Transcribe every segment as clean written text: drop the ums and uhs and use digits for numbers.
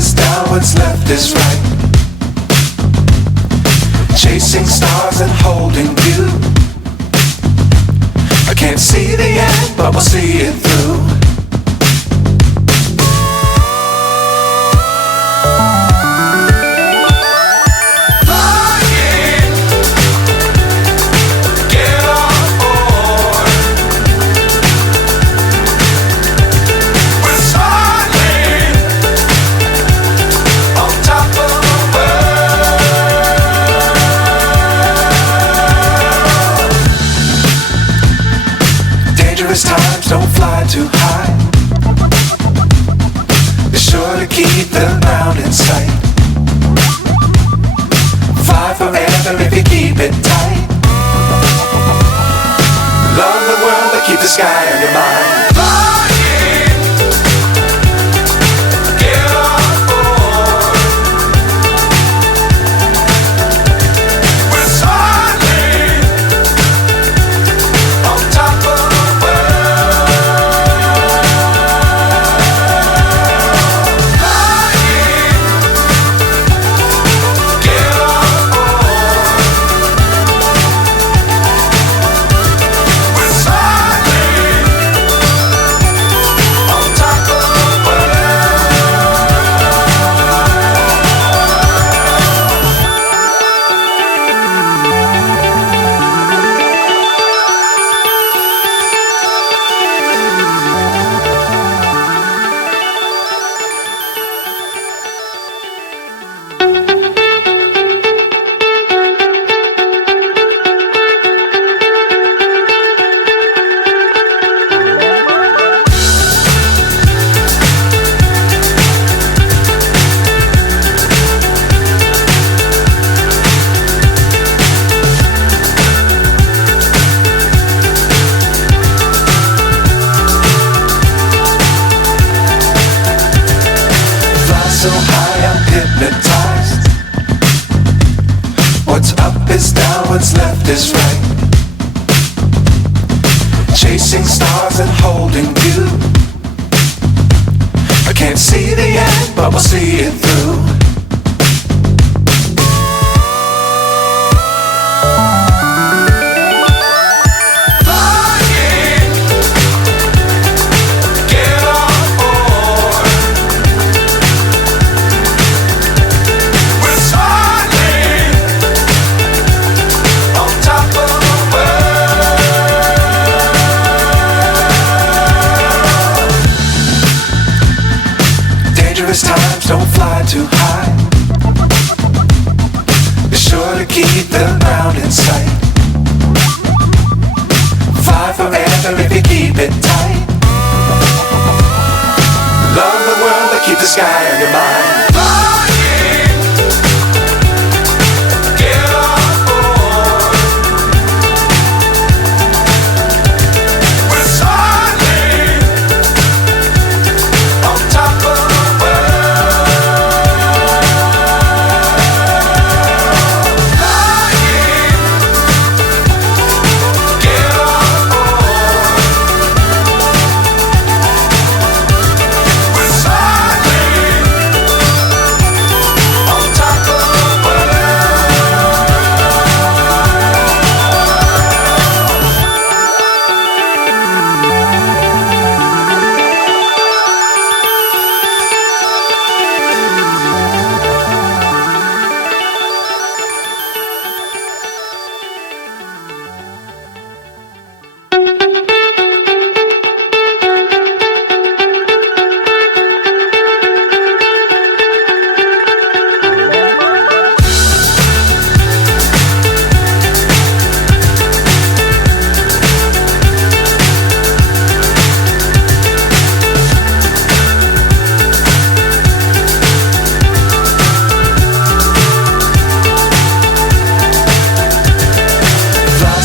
is down, what's left is right. Chasing stars and holding you. I can't see the end, but we'll see it through. Times don't fly too high. Be sure to keep the ground in sight. Fly forever if you keep it tight. Love the world but keep the sky on your mind. So high I'm hypnotized. What's up is down, what's left is right. Chasing stars and holding you. I can't see the end, but we'll see it through. Times don't fly too high. Be sure to keep the ground in sight. Fly forever if you keep it tight. Love the world but keep the sky on your mind.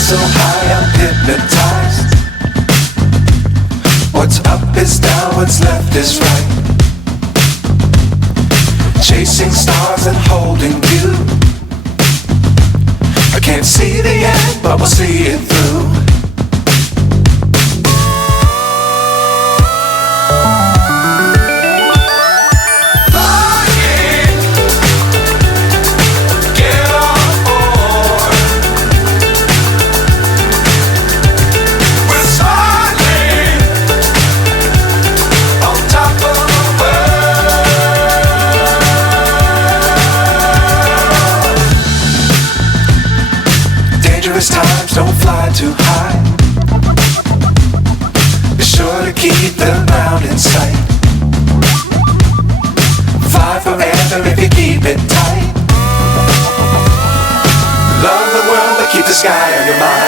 So high I'm hypnotized. What's up is down, what's left is right. Chasing stars and holding you. I can't see the end, but we'll see it through. Flying better if you keep it tight. Love the world, but keep the sky on your mind.